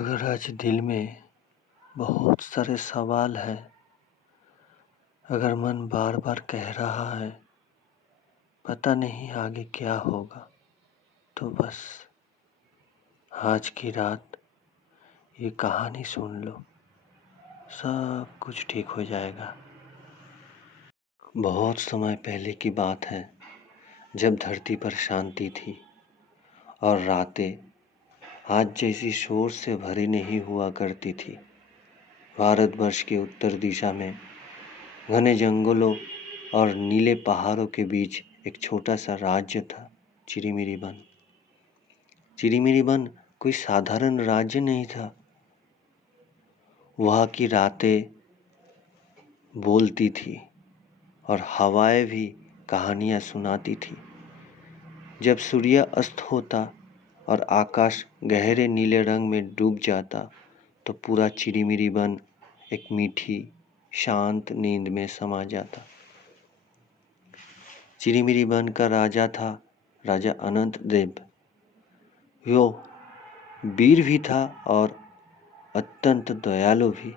अगर आज दिल में बहुत सारे सवाल हैं, अगर मन बार बार कह रहा है पता नहीं आगे क्या होगा, तो बस आज की रात ये कहानी सुन लो, सब कुछ ठीक हो जाएगा। बहुत समय पहले की बात है, जब धरती पर शांति थी और रातें आज जैसी शोर से भरी नहीं हुआ करती थी। भारतवर्ष के उत्तर दिशा में घने जंगलों और नीले पहाड़ों के बीच एक छोटा सा राज्य था, चिरीमिरी वन। चिरीमिरी वन कोई साधारण राज्य नहीं था। वहाँ की रातें बोलती थी और हवाएं भी कहानियाँ सुनाती थी। जब सूर्य अस्त होता और आकाश गहरे नीले रंग में डूब जाता, तो पूरा चिरीमिरी वन एक मीठी शांत नींद में समा जाता। चिरीमिरी वन का राजा था राजा अनंत देव। वो वीर भी था और अत्यंत दयालु भी।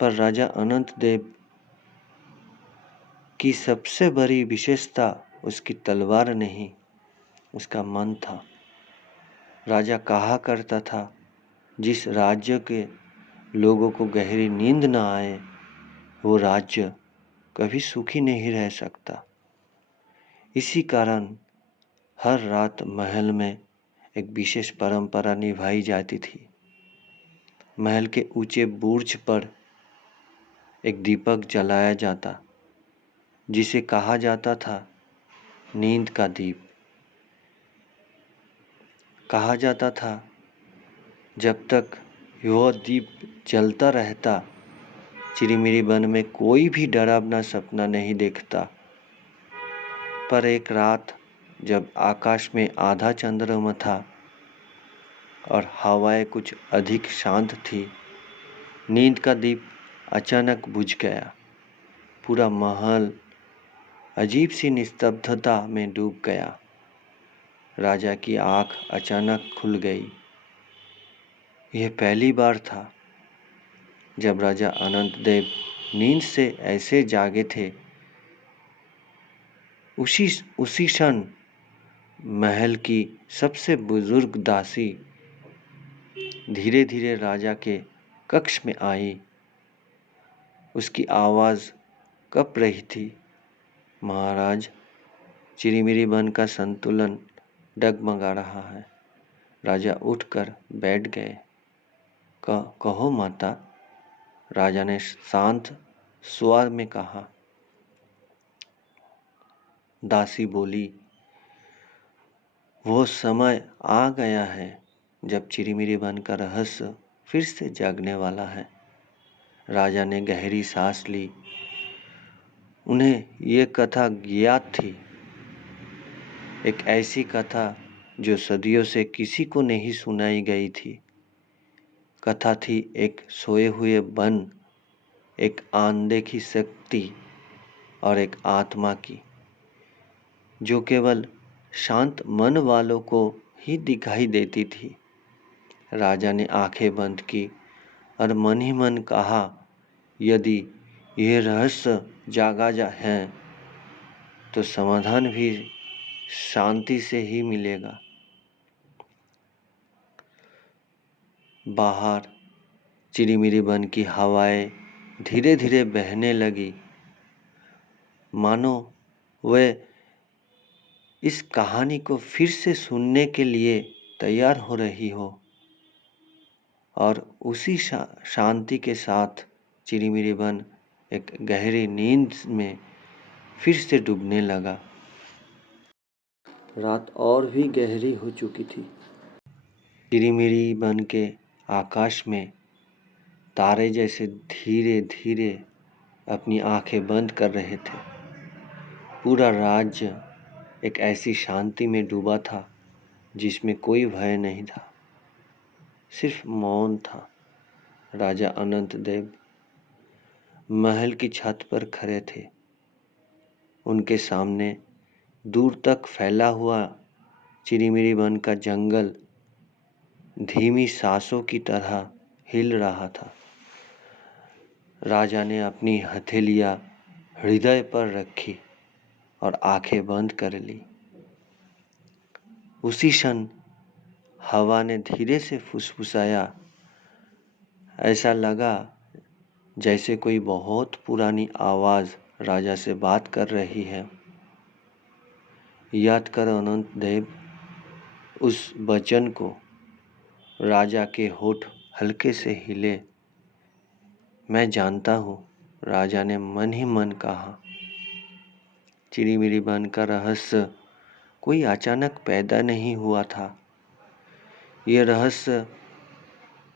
पर राजा अनंत देव की सबसे बड़ी विशेषता उसकी तलवार नहीं, उसका मन था। राजा कहा करता था, जिस राज्य के लोगों को गहरी नींद न आए, वो राज्य कभी सुखी नहीं रह सकता। इसी कारण हर रात महल में एक विशेष परंपरा निभाई जाती थी। महल के ऊंचे बुर्ज पर एक दीपक जलाया जाता, जिसे कहा जाता था नींद का दीप। कहा जाता था, जब तक वह दीप जलता रहता, चिरीमिरी वन में कोई भी डरावना सपना नहीं देखता। पर एक रात जब आकाश में आधा चंद्रमा था और हवाएं कुछ अधिक शांत थी, नींद का दीप अचानक बुझ गया। पूरा महल अजीब सी निस्तब्धता में डूब गया। राजा की आंख अचानक खुल गई। यह पहली बार था जब राजा अनंत देव नींद से ऐसे जागे थे। उसी क्षण महल की सबसे बुजुर्ग दासी धीरे धीरे राजा के कक्ष में आई। उसकी आवाज़ कँप रही थी, महाराज, चिरीमिरी वन का संतुलन डगमगा रहा है। राजा उठकर बैठ गए। कहो माता, राजा ने शांत स्वर में कहा। दासी बोली, वो समय आ गया है जब चिरीमिरी वन का रहस्य फिर से जागने वाला है। राजा ने गहरी सांस ली। उन्हें ये कथा ज्ञात थी, एक ऐसी कथा जो सदियों से किसी को नहीं सुनाई गई थी। कथा थी एक सोए हुए वन, एक अनदेखी शक्ति और एक आत्मा की, जो केवल शांत मन वालों को ही दिखाई देती थी। राजा ने आंखें बंद की और मन ही मन कहा, यदि यह रहस्य जागा है तो समाधान भी शांति से ही मिलेगा। बाहर चिरीमिरी वन की हवाएं धीरे धीरे बहने लगी, मानो वह इस कहानी को फिर से सुनने के लिए तैयार हो रही हो। और उसी शांति के साथ चिरीमिरी वन एक गहरी नींद में फिर से डूबने लगा। रात और भी गहरी हो चुकी थी। चिरीमिरी वन के आकाश में तारे जैसे धीरे धीरे अपनी आंखें बंद कर रहे थे। पूरा राज्य एक ऐसी शांति में डूबा था जिसमें कोई भय नहीं था, सिर्फ मौन था। राजा अनंत देव महल की छत पर खड़े थे। उनके सामने दूर तक फैला हुआ चिरीमिरी वन का जंगल धीमी सांसों की तरह हिल रहा था। राजा ने अपनी हथेलियां हृदय पर रखी और आंखें बंद कर ली। उसी क्षण हवा ने धीरे से फुसफुसाया। ऐसा लगा जैसे कोई बहुत पुरानी आवाज राजा से बात कर रही है। याद कर अनंत देव उस वचन को। राजा के होठ हल्के से हिले। मैं जानता हूँ, राजा ने मन ही मन कहा। चिड़ीमिड़ी बन का रहस्य कोई अचानक पैदा नहीं हुआ था। ये रहस्य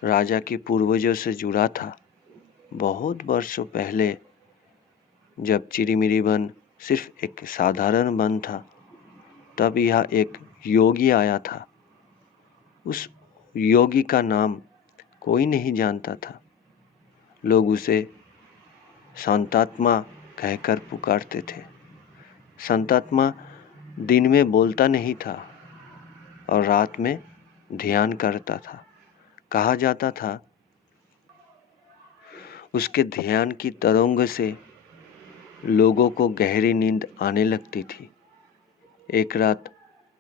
राजा के पूर्वजों से जुड़ा था। बहुत वर्षों पहले जब चिड़ीमिड़ी बन सिर्फ एक साधारण वन था, तब यह एक योगी आया था। उस योगी का नाम कोई नहीं जानता था। लोग उसे संतात्मा कहकर पुकारते थे। संतात्मा दिन में बोलता नहीं था और रात में ध्यान करता था। कहा जाता था उसके ध्यान की तरंग से लोगों को गहरी नींद आने लगती थी। एक रात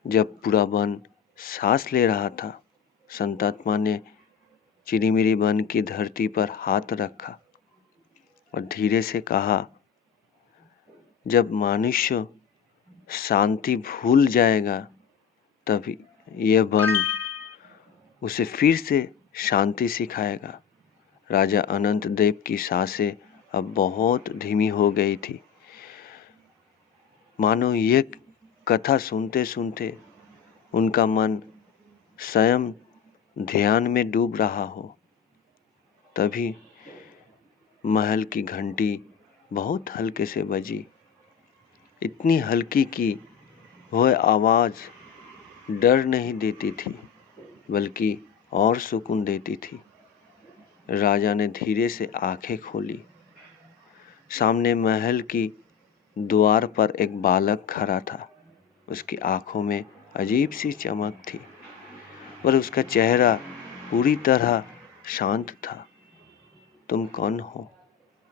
जब पूरा वन सांस ले रहा था, संतात्मा ने चिड़ीमिड़ी वन की धरती पर हाथ रखा और धीरे से कहा, जब मनुष्य शांति भूल जाएगा तब यह वन उसे फिर से शांति सिखाएगा। राजा अनंत देव की सांसें अब बहुत धीमी हो गई थी, मानो ये कथा सुनते सुनते उनका मन स्वयं ध्यान में डूब रहा हो। तभी महल की घंटी बहुत हल्के से बजी। इतनी हल्की कि वह आवाज़ डर नहीं देती थी, बल्कि और सुकून देती थी। राजा ने धीरे से आंखें खोली। सामने महल की द्वार पर एक बालक खड़ा था। उसकी आंखों में अजीब सी चमक थी, पर उसका चेहरा पूरी तरह शांत था। तुम कौन हो?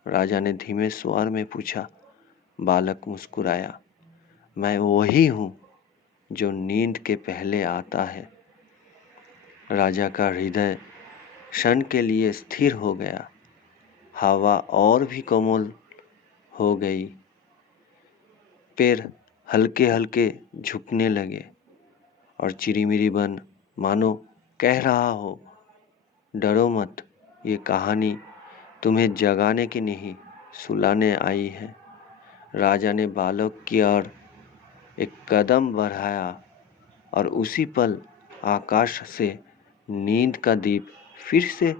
राजा ने धीमे स्वर में पूछा। बालक मुस्कुराया। मैं वही हूँ जो नींद के पहले आता है। राजा का हृदय क्षण के लिए स्थिर हो गया। हवा और भी कोमल हो गई। पैर हल्के हल्के झुकने लगे और चिड़ीमिड़ी बन मानो कह रहा हो, डरो मत, ये कहानी तुम्हें जगाने की नहीं, सुलाने आई है। राजा ने बालक की ओर एक कदम बढ़ाया और उसी पल आकाश से नींद का दीप फिर से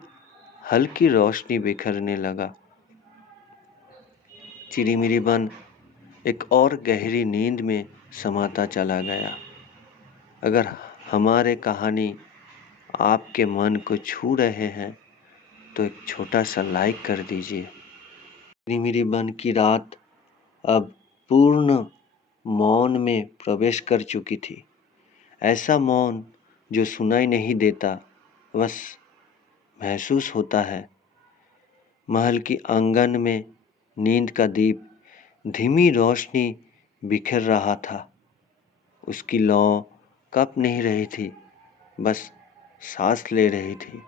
हल्की रोशनी बिखरने लगा। चिड़ीमिड़ी बन एक और गहरी नींद में समाता चला गया। अगर हमारे कहानी आपके मन को छू रहे हैं तो एक छोटा सा लाइक कर दीजिए। चिड़ीमिड़ी बन की रात अब पूर्ण मौन में प्रवेश कर चुकी थी। ऐसा मौन जो सुनाई नहीं देता, बस महसूस होता है। महल की आंगन में नींद का दीप धीमी रोशनी बिखेर रहा था। उसकी लौ कँप नहीं रही थी, बस सांस ले रही थी।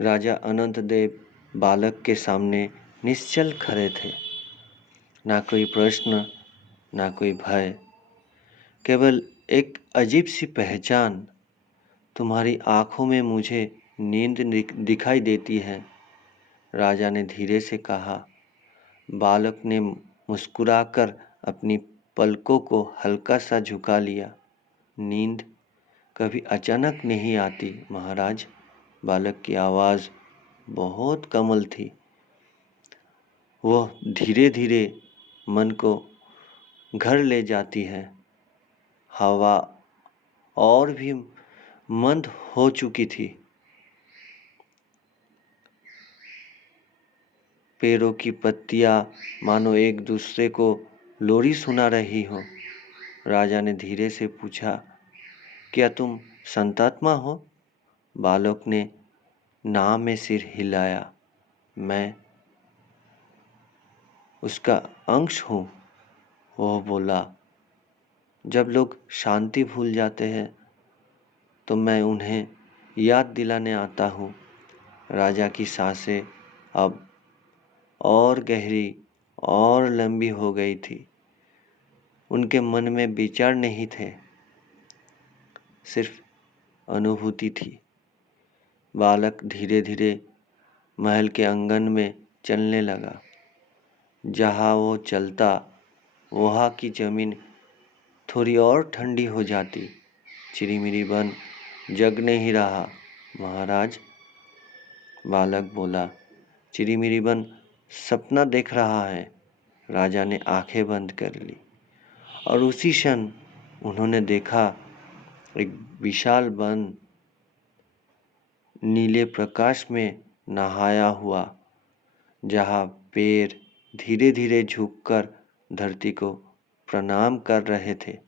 राजा अनंत देव बालक के सामने निश्चल खड़े थे। ना कोई प्रश्न, ना कोई भय, केवल एक अजीब सी पहचान। तुम्हारी आंखों में मुझे नींद दिखाई देती है, राजा ने धीरे से कहा। बालक ने मुस्कुराकर अपनी पलकों को हल्का सा झुका लिया। नींद कभी अचानक नहीं आती महाराज। बालक की आवाज़ बहुत कोमल थी। वह धीरे धीरे मन को घर ले जाती है। हवा और भी मंद हो चुकी थी। पेड़ों की पत्तियां मानो एक दूसरे को लोरी सुना रही हो। राजा ने धीरे से पूछा, क्या तुम संतात्मा हो? बालक ने ना में सिर हिलाया। मैं उसका अंश हूँ, वह बोला। जब लोग शांति भूल जाते हैं तो मैं उन्हें याद दिलाने आता हूँ। राजा की सांसें अब और गहरी और लंबी हो गई थी। उनके मन में विचार नहीं थे, सिर्फ अनुभूति थी। बालक धीरे धीरे महल के आंगन में चलने लगा। जहाँ वो चलता वहाँ की जमीन थोड़ी और ठंडी हो जाती। चिड़िमिड़ी बन जग नहीं रहा महाराज, बालक बोला। चिड़िमिड़ी बन सपना देख रहा है। राजा ने आंखें बंद कर ली और उसी क्षण उन्होंने देखा एक विशाल वन नीले प्रकाश में नहाया हुआ, जहाँ पेड़ धीरे धीरे झुककर धरती को प्रणाम कर रहे थे।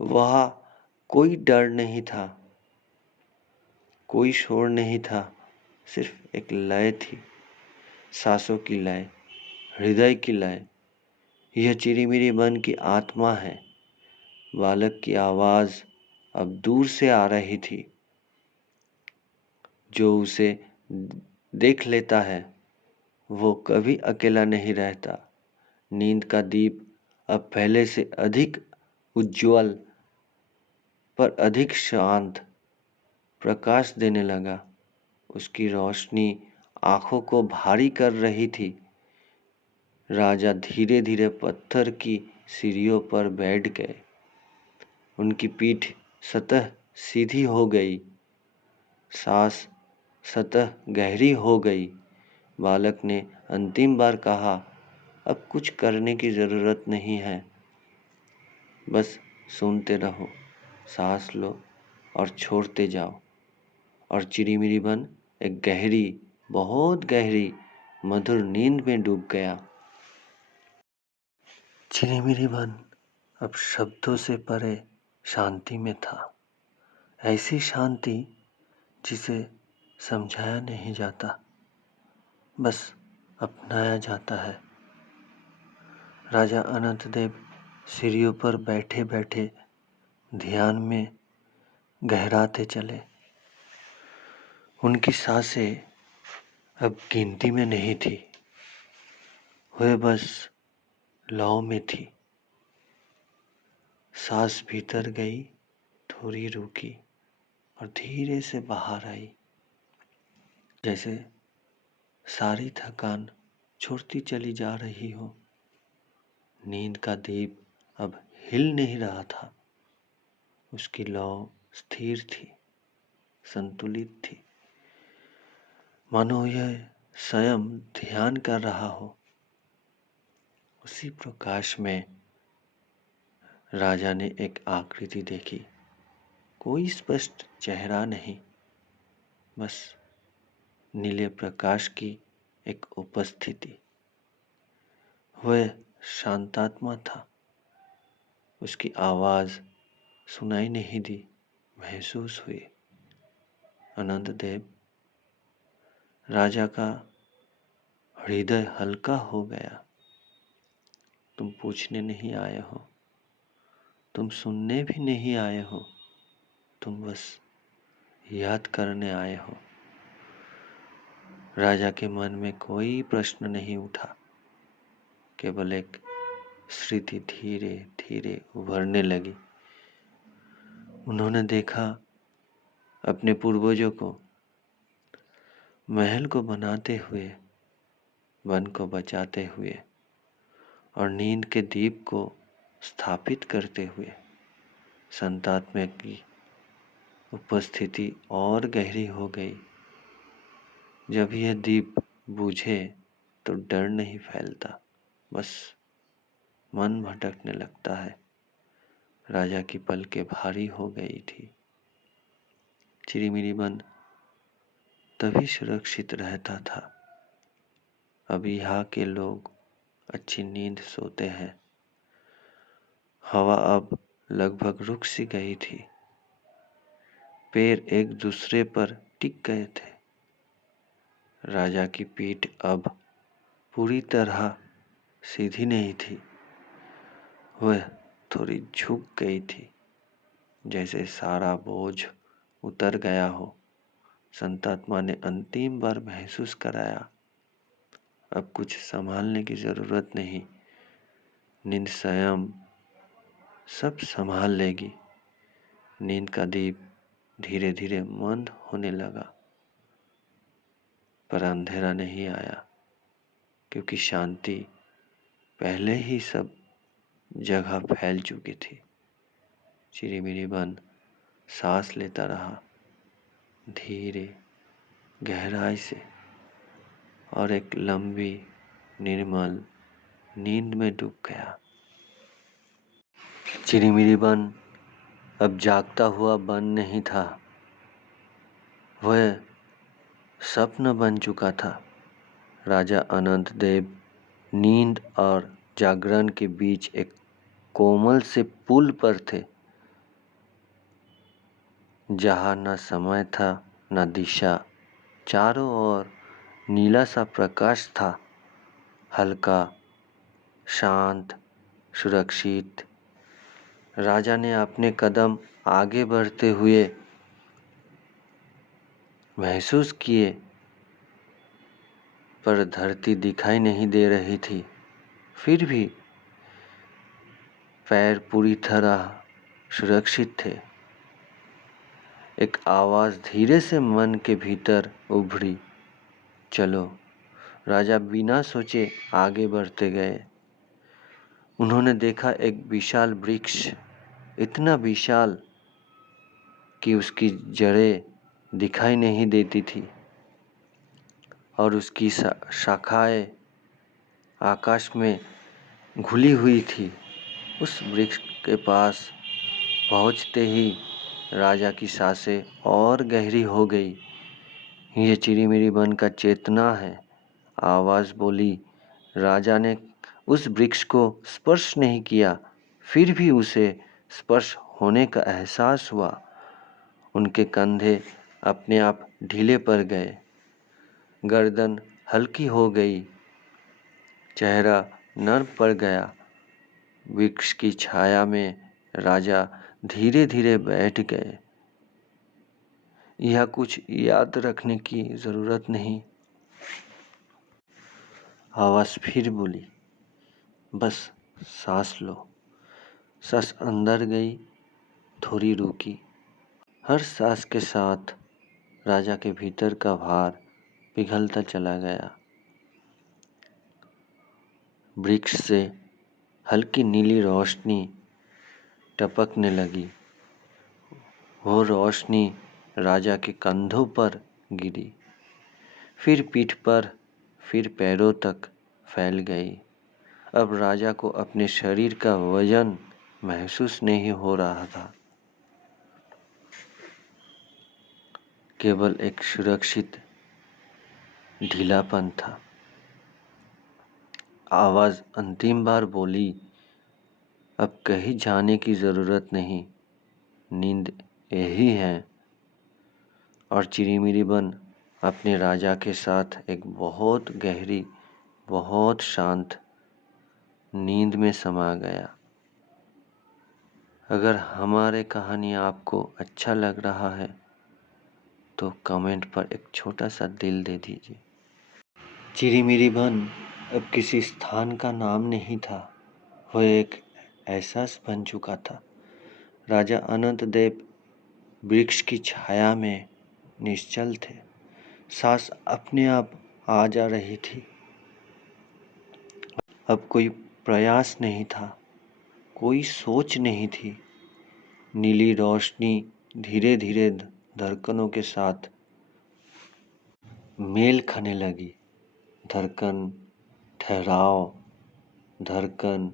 वहाँ कोई डर नहीं था, कोई शोर नहीं था, सिर्फ एक लय थी, सांसों की लय, हृदय की लय। यह चिड़िमिड़ी मन की आत्मा है। बालक की आवाज़ अब दूर से आ रही थी। जो उसे देख लेता है वो कभी अकेला नहीं रहता। नींद का दीप अब पहले से अधिक उज्ज्वल पर अधिक शांत प्रकाश देने लगा। उसकी रोशनी आंखों को भारी कर रही थी। राजा धीरे धीरे पत्थर की सीढ़ियों पर बैठ गए। उनकी पीठ सतह सीधी हो गई, सांस सतह गहरी हो गई। बालक ने अंतिम बार कहा, अब कुछ करने की ज़रूरत नहीं है, बस सुनते रहो, सांस लो और छोड़ते जाओ। और चिड़िमिड़ी बन एक गहरी, बहुत गहरी मधुर नींद में डूब गया। चिड़िमिड़ी बन अब शब्दों से परे शांति में था। ऐसी शांति जिसे समझाया नहीं जाता, बस अपनाया जाता है। राजा अनंतदेव सीढ़ियों पर बैठे बैठे ध्यान में गहराते चले। उनकी सांसें अब गिनती में नहीं थी, वह बस लौ में थी। सांस भीतर गई, थोड़ी रुकी और धीरे से बाहर आई, जैसे सारी थकान छूटती चली जा रही हो। नींद का दीप अब हिल नहीं रहा था। उसकी लौ स्थिर थी, संतुलित थी, मानो यह स्वयं ध्यान कर रहा हो। उसी प्रकाश में राजा ने एक आकृति देखी। कोई स्पष्ट चेहरा नहीं, बस नीले प्रकाश की एक उपस्थिति। वह शांतात्मा था। उसकी आवाज़ सुनाई नहीं दी, महसूस हुई। अनंतदेव, राजा का हृदय हल्का हो गया। तुम पूछने नहीं आए हो, तुम सुनने भी नहीं आए हो, तुम बस याद करने आए हो। राजा के मन में कोई प्रश्न नहीं उठा, केवल एक स्मृति धीरे धीरे उभरने लगी। उन्होंने देखा अपने पूर्वजों को महल को बनाते हुए, वन को बचाते हुए और नींद के दीप को स्थापित करते हुए। संतात्मा की उपस्थिति और गहरी हो गई। जब यह दीप बुझे तो डर नहीं फैलता, बस मन भटकने लगता है। राजा की पलकें भारी हो गई थी। चिड़िमिड़ी बन तभी सुरक्षित रहता था। अब यहाँ के लोग अच्छी नींद सोते हैं। हवा अब लगभग रुक सी गई थी। पैर एक दूसरे पर टिक गए थे। राजा की पीठ अब पूरी तरह सीधी नहीं थी, वह थोड़ी झुक गई थी, जैसे सारा बोझ उतर गया हो। संतात्मा ने अंतिम बार महसूस कराया, अब कुछ संभालने की जरूरत नहीं, नींद स्वयं सब संभाल लेगी। नींद का दीप धीरे धीरे मंद होने लगा, पर अंधेरा नहीं आया, क्योंकि शांति पहले ही सब जगह फैल चुकी थी। चिरीमिरी बन सांस लेता रहा, धीरे, गहराई से, और एक लंबी निर्मल नींद में डूब गया। चिरीमिरी बन अब जागता हुआ बन नहीं था, वह स्वप्न बन चुका था। राजा अनंत देव नींद और जागरण के बीच एक कोमल से पुल पर थे, जहाँ न समय था न दिशा। चारों ओर नीला सा प्रकाश था, हल्का, शांत, सुरक्षित। राजा ने अपने कदम आगे बढ़ते हुए महसूस किए, पर धरती दिखाई नहीं दे रही थी। फिर भी पैर पूरी तरह सुरक्षित थे। एक आवाज धीरे से मन के भीतर उभरी, चलो। राजा बिना सोचे आगे बढ़ते गए। उन्होंने देखा एक विशाल वृक्ष, इतना विशाल कि उसकी जड़ें दिखाई नहीं देती थी और उसकी शाखाएं आकाश में घुली हुई थी। उस वृक्ष के पास पहुंचते ही राजा की सांसें और गहरी हो गई। यह चिरीमिरी बन का चेतना है, आवाज बोली। राजा ने उस वृक्ष को स्पर्श नहीं किया, फिर भी उसे स्पर्श होने का एहसास हुआ। उनके कंधे अपने आप ढीले पड़ गए, गर्दन हल्की हो गई, चेहरा नर्म पड़ गया। वृक्ष की छाया में राजा धीरे धीरे बैठ गए। यह कुछ याद रखने की जरूरत नहीं। आवाज फिर बोली, बस सांस लो। सांस अंदर गई, थोड़ी रुकी। हर सांस के साथ राजा के भीतर का भार पिघलता चला गया। वृक्ष से हल्की नीली रोशनी टपकने लगी। वो रोशनी राजा के कंधों पर गिरी, फिर पीठ पर, फिर पैरों तक फैल गई। अब राजा को अपने शरीर का वजन महसूस नहीं हो रहा था, केवल एक सुरक्षित ढीलापन था। आवाज अंतिम बार बोली, अब कहीं जाने की जरूरत नहीं, नींद यही है। और चिरीमिरी बन अपने राजा के साथ एक बहुत गहरी, बहुत शांत नींद में समा गया। अगर हमारे कहानी आपको अच्छा लग रहा है तो कमेंट पर एक छोटा सा दिल दे दीजिए। चिरीमिरी बन अब किसी स्थान का नाम नहीं था, वह एक एहसास बन चुका था। राजा अनंत देव वृक्ष की छाया में निश्चल थे, सांस अपने आप आ जा रही थी। अब कोई प्रयास नहीं था, कोई सोच नहीं थी। नीली रोशनी धीरे धीरे धड़कनों के साथ मेल खाने लगी। धड़कन, ठहराव, धड़कन,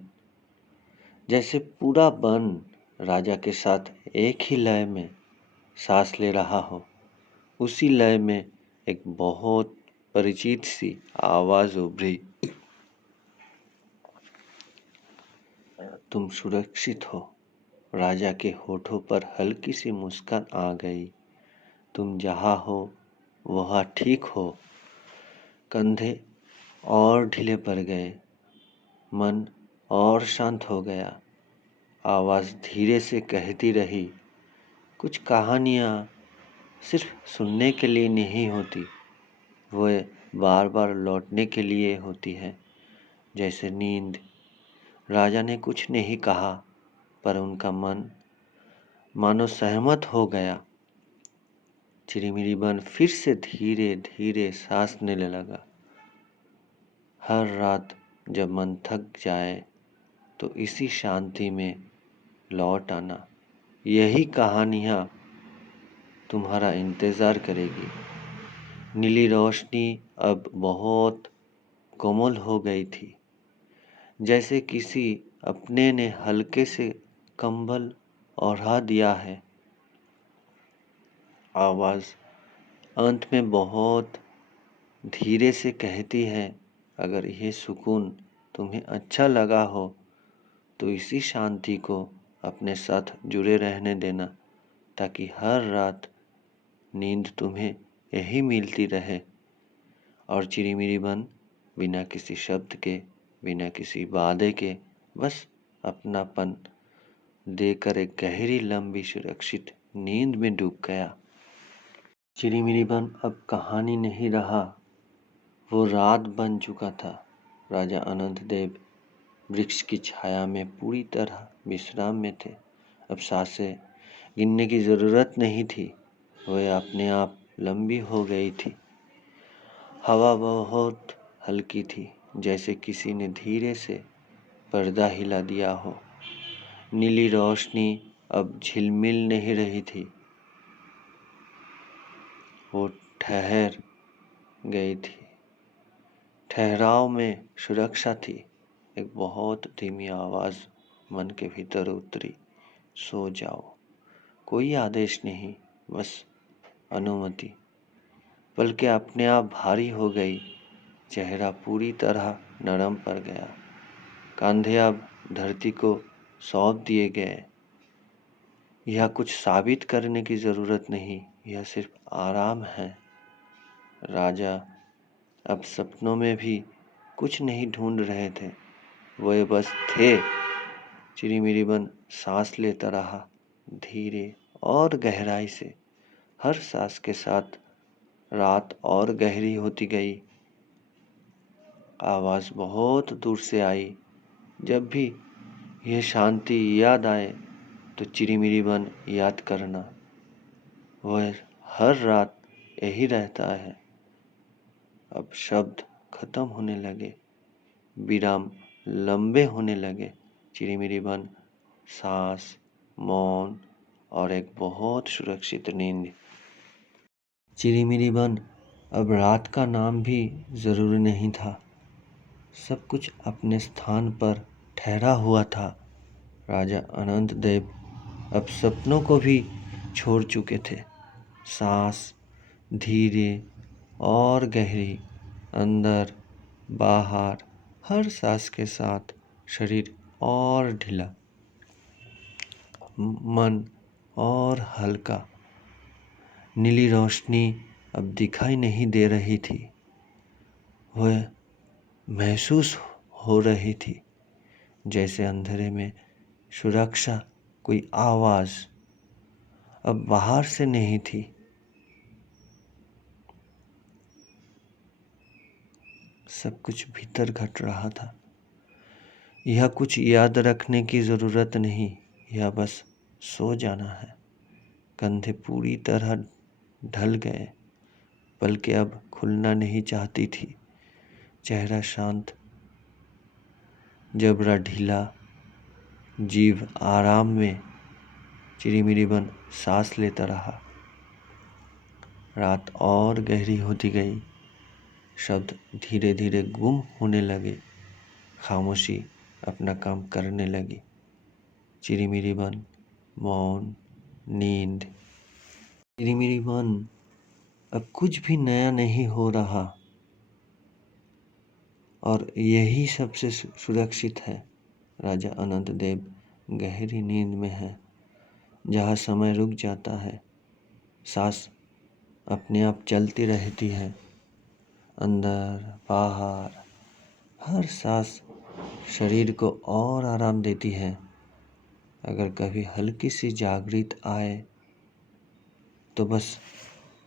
जैसे पूरा वन राजा के साथ एक ही लय में सांस ले रहा हो। उसी लय में एक बहुत परिचित सी आवाज उभरी, तुम सुरक्षित हो। राजा के होठों पर हल्की सी मुस्कान आ गई। तुम जहाँ हो वहाँ ठीक हो। कंधे और ढीले पड़ गए, मन और शांत हो गया। आवाज़ धीरे से कहती रही, कुछ कहानियाँ सिर्फ सुनने के लिए नहीं होती, वह बार बार लौटने के लिए होती है, जैसे नींद। राजा ने कुछ नहीं कहा, पर उनका मन मानो सहमत हो गया। चिरीमिरी बन फिर से धीरे धीरे सांस लेने लगा। हर रात जब मन थक जाए तो इसी शांति में लौट आना। यही कहानियाँ तुम्हारा इंतज़ार करेगी। नीली रोशनी अब बहुत कोमल हो गई थी, जैसे किसी अपने ने हल्के से कंबल ओढ़ा दिया है। आवाज़ अंत में बहुत धीरे से कहती है, अगर यह सुकून तुम्हें अच्छा लगा हो तो इसी शांति को अपने साथ जुड़े रहने देना, ताकि हर रात नींद तुम्हें यही मिलती रहे। और चिरीमिरी बन बिना किसी शब्द के, बिना किसी वादे के, बस अपनापन देकर एक गहरी लंबी सुरक्षित नींद में डूब गया। चिरीमिरी बन अब कहानी नहीं रहा, वो रात बन चुका था। राजा अनंत देव वृक्ष की छाया में पूरी तरह विश्राम में थे। अब सांसें गिनने की जरूरत नहीं थी, वह अपने आप लंबी हो गई थी। हवा बहुत हल्की थी, जैसे किसी ने धीरे से पर्दा हिला दिया हो। नीली रोशनी अब झिलमिल नहीं रही थी, वो ठहर गई थी। ठहराव में सुरक्षा थी। एक बहुत धीमी आवाज़ मन के भीतर उतरी, सो जाओ। कोई आदेश नहीं, बस अनुमति। पलकें अपने आप भारी हो गई, चेहरा पूरी तरह नरम पड़ गया। कंधे अब धरती को सौंप दिए गए। यह कुछ साबित करने की जरूरत नहीं, यह सिर्फ आराम है। राजा अब सपनों में भी कुछ नहीं ढूंढ रहे थे, वह बस थे। चिरीमिरी बन सांस लेता रहा, धीरे और गहराई से। हर सांस के साथ रात और गहरी होती गई। आवाज़ बहुत दूर से आई। जब भी यह शांति याद आए तो चिरीमिरी बन याद करना, वह हर रात यही रहता है। अब शब्द खत्म होने लगे, विराम लंबे होने लगे। चिरीमिरी बन सांस, मौन और एक बहुत सुरक्षित नींद। चिरीमिरी बन अब रात का नाम भी जरूरी नहीं था, सब कुछ अपने स्थान पर ठहरा हुआ था। राजा अनंत देव अब सपनों को भी छोड़ चुके थे। सांस धीरे और गहरी, अंदर बाहर, हर सांस के साथ शरीर और ढीला, मन और हल्का। नीली रोशनी अब दिखाई नहीं दे रही थी, वह महसूस हो रही थी, जैसे अंधेरे में सुरक्षा। कोई आवाज़ अब बाहर से नहीं थी, सब कुछ भीतर घट रहा था। यह कुछ याद रखने की ज़रूरत नहीं, यह बस सो जाना है। कंधे पूरी तरह ढल गए, पलकें अब खुलना नहीं चाहती थी। चेहरा शांत, जबड़ा ढीला, जीभ आराम में। चिरीमिरी बन सांस लेता रहा। रात और गहरी होती गई, शब्द धीरे धीरे गुम होने लगे, खामोशी अपना काम करने लगी। चिरीमिरी बन, मौन, नींद। चिरीमिरी बन, अब कुछ भी नया नहीं हो रहा, और यही सबसे सुरक्षित है। राजा अनंत देव गहरी नींद में है, जहाँ समय रुक जाता है, सांस अपने आप चलती रहती है। अंदर बाहर हर सांस शरीर को और आराम देती है। अगर कभी हल्की सी जागृत आए तो बस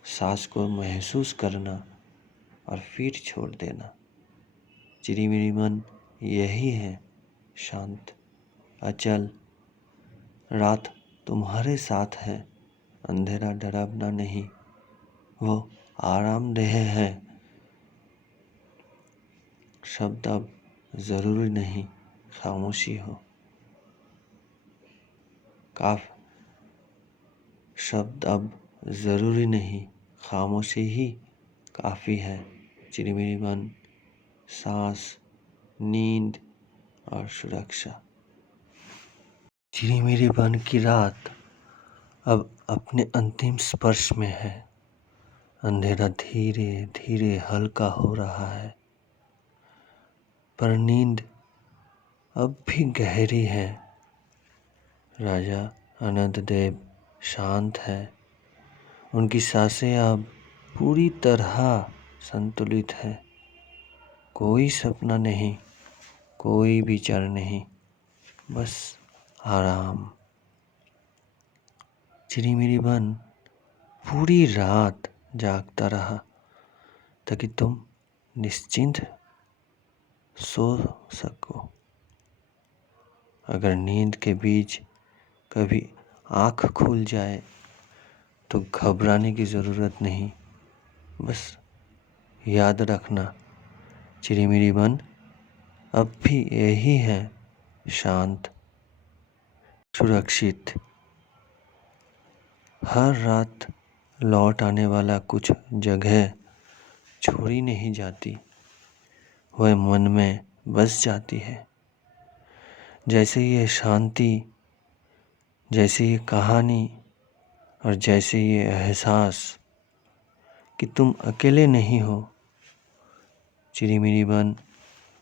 सांस को महसूस करना और फिर छोड़ देना। चिरीमिरी मन यही है, शांत, अचल। रात तुम्हारे साथ है, अंधेरा डरावना नहीं, वो आरामदेह है। शब्द अब जरूरी नहीं, खामोशी हो। शब्द अब जरूरी नहीं, खामोशी ही काफी है। चिरीमिरी मन, सांस, नींद और सुरक्षा। चिरीमिरी बन की रात अब अपने अंतिम स्पर्श में है। अंधेरा धीरे धीरे हल्का हो रहा है, पर नींद अब भी गहरी है। राजा अनंत देव शांत है। उनकी सांसें अब पूरी तरह संतुलित है। कोई सपना नहीं, कोई विचार नहीं, बस आराम। चिरीमिरी बन पूरी रात जागता रहा ताकि तुम निश्चिंत सो सको। अगर नींद के बीच कभी आँख खुल जाए तो घबराने की ज़रूरत नहीं। बस याद रखना, चिरीमिरी मन अब भी यही है, शांत, सुरक्षित। हर रात लौट आने वाला कुछ जगह छोड़ी नहीं जाती, वह मन में बस जाती है। जैसे ये शांति, जैसे ये कहानी और जैसे ये एहसास कि तुम अकेले नहीं हो। चिरीमिरी बन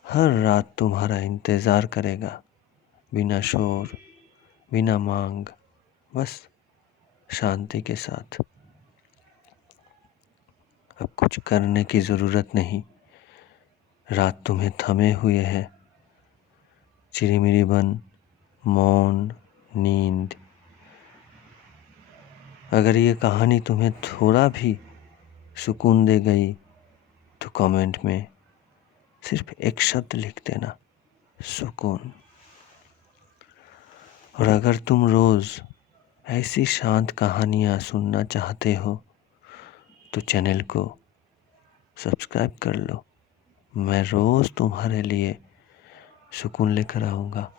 हर रात तुम्हारा इंतज़ार करेगा, बिना शोर, बिना मांग, बस शांति के साथ। अब कुछ करने की ज़रूरत नहीं, रात तुम्हें थमे हुए है। चिरीमिरी बन, मौन, नींद। अगर ये कहानी तुम्हें थोड़ा भी सुकून दे गई तो कमेंट में सिर्फ एक शब्द लिख देना, सुकून। और अगर तुम रोज़ ऐसी शांत कहानियाँ सुनना चाहते हो तो चैनल को सब्सक्राइब कर लो। मैं रोज़ तुम्हारे लिए सुकून लेकर आऊँगा।